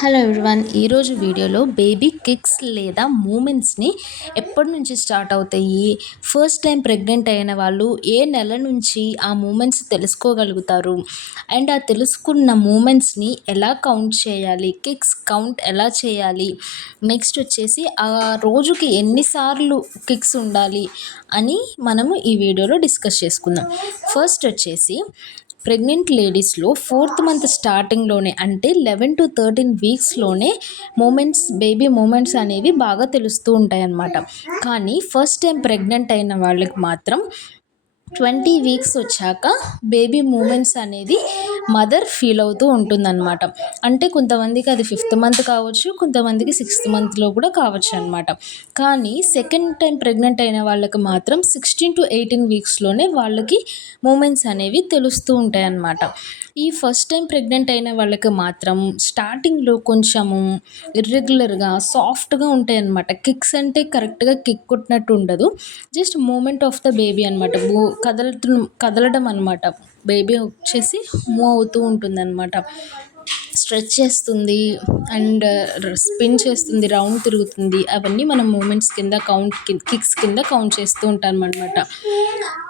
Hello everyone ఈరోజు వీడియోలో baby kicks లేదా మూమెంట్స్ని ఎప్పటి నుంచి స్టార్ట్ అవుతాయి? ఫస్ట్ టైం ప్రెగ్నెంట్ అయిన వాళ్ళు ఏ నెల నుంచి ఆ మూమెంట్స్ తెలుసుకోగలుగుతారు? అండ్ ఆ తెలుసుకున్న మూమెంట్స్ని ఎలా కౌంట్ చేయాలి? కిక్స్ కౌంట్ ఎలా చేయాలి? నెక్స్ట్ వచ్చేసి ఆ రోజుకి ఎన్నిసార్లు కిక్స్ ఉండాలి అని మనము ఈ వీడియోలో డిస్కస్ చేసుకుందాం. ఫస్ట్ వచ్చేసి ప్రెగ్నెంట్ లేడీస్లో ఫోర్త్ మంత్ స్టార్టింగ్లోనే అంటే లెవెన్ టు థర్టీన్ వీక్స్లోనే మూమెంట్స్ బేబీ మూమెంట్స్ అనేవి బాగా తెలుస్తూ ఉంటాయి అన్నమాట కానీ ఫస్ట్ టైం ప్రెగ్నెంట్ అయిన వాళ్ళకి మాత్రం ట్వంటీ వీక్స్ వచ్చాక బేబీ మూమెంట్స్ అనేది మదర్ ఫీల్ అవుతూ ఉంటుందన్నమాట. అంటే కొంతమందికి అది ఫిఫ్త్ మంత్ కావచ్చు కొంతమందికి సిక్స్త్ మంత్లో కూడా కావచ్చు అనమాట కానీ సెకండ్ టైం ప్రెగ్నెంట్ అయిన వాళ్ళకి మాత్రం సిక్స్టీన్ టు ఎయిటీన్ వీక్స్లోనే వాళ్ళకి మూమెంట్స్ అనేవి తెలుస్తూ ఉంటాయి అన్నమాట. ఈ ఫస్ట్ టైం ప్రెగ్నెంట్ అయిన వాళ్ళకి మాత్రం స్టార్టింగ్లో కొంచెము ఇర్రెగ్యులర్గా సాఫ్ట్గా ఉంటాయి కిక్స్ అంటే కరెక్ట్గా కిక్ కొట్టినట్టు ఉండదు. Just moment of the baby అనమాట కదలటం కదలడం అనమాట బేబీ వచ్చేసి మూవ్ అవుతూ ఉంటుంది అనమాట స్ట్రెచ్ చేస్తుంది అండ్ స్పిన్ చేస్తుంది రౌండ్ తిరుగుతుంది. అవన్నీ మనం మూమెంట్స్ కింద కౌంట్ కిక్స్ కింద కౌంట్ చేస్తూ ఉంటాం అనమాట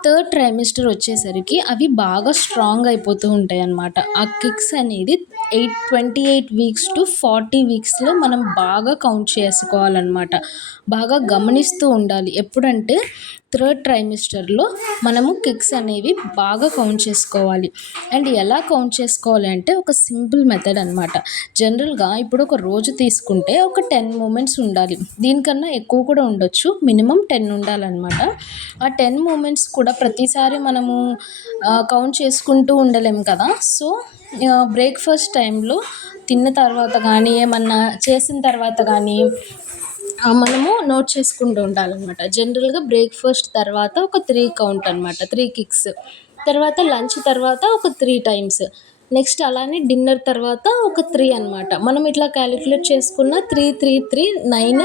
థర్డ్ ట్రైమిస్టర్ వచ్చేసరికి అవి బాగా స్ట్రాంగ్ అయిపోతూ ఉంటాయి అన్నమాట ఆ కిక్స్ అనేది eight twenty eight weeks to forty వీక్స్లో మనం బాగా కౌంట్ చేసుకోవాలన్నమాట. బాగా గమనిస్తూ ఉండాలి. ఎప్పుడంటే థర్డ్ ట్రైమిస్టర్లో మనము కిక్స్ అనేవి బాగా కౌంట్ చేసుకోవాలి. అండ్ ఎలా కౌంట్ చేసుకోవాలి అంటే ఒక సింపుల్ మెథడ్ అనమాట జనరల్గా ఇప్పుడు ఒక రోజు తీసుకుంటే ఒక టెన్ మూమెంట్స్ ఉండాలి. దీనికన్నా ఎక్కువ కూడా ఉండొచ్చు. మినిమం టెన్ ఉండాలన్నమాట. ఆ టెన్ మూమెంట్స్ కూడా ప్రతిసారి మనము కౌంట్ చేసుకుంటూ ఉండలేము కదా. సో బ్రేక్ఫాస్ట్ టైంలో తిన్న తర్వాత కానీ ఏమన్నా చేసిన తర్వాత కానీ మనము నోట్ చేసుకుంటూ ఉండాలన్నమాట. జనరల్గా బ్రేక్ఫాస్ట్ తర్వాత ఒక త్రీ కౌంట్ అనమాట త్రీ కిక్స్ తర్వాత లంచ్ తర్వాత ఒక త్రీ టైమ్స్ నెక్స్ట్ అలానే డిన్నర్ తర్వాత ఒక త్రీ అనమాట మనం ఇట్లా క్యాలిక్యులేట్ చేసుకున్న త్రీ త్రీ త్రీ నైన్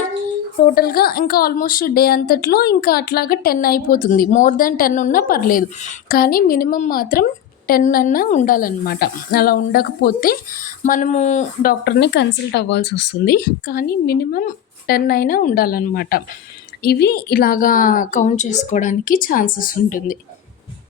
టోటల్గా ఇంకా ఆల్మోస్ట్ డే అంతట్లో ఇంకా అట్లాగా టెన్ అయిపోతుంది. మోర్ దెన్ టెన్ ఉన్నా పర్లేదు. కానీ మినిమం మాత్రం టెన్ అన్నా ఉండాలన్నమాట. అలా ఉండకపోతే మనము డాక్టర్ని కన్సల్ట్ అవ్వాల్సి వస్తుంది. కానీ మినిమం టెన్ అయినా ఉండాలన్నమాట. ఇవి ఇలాగా కౌంట్ చేసుకోవడానికి ఛాన్సెస్ ఉంటుంది.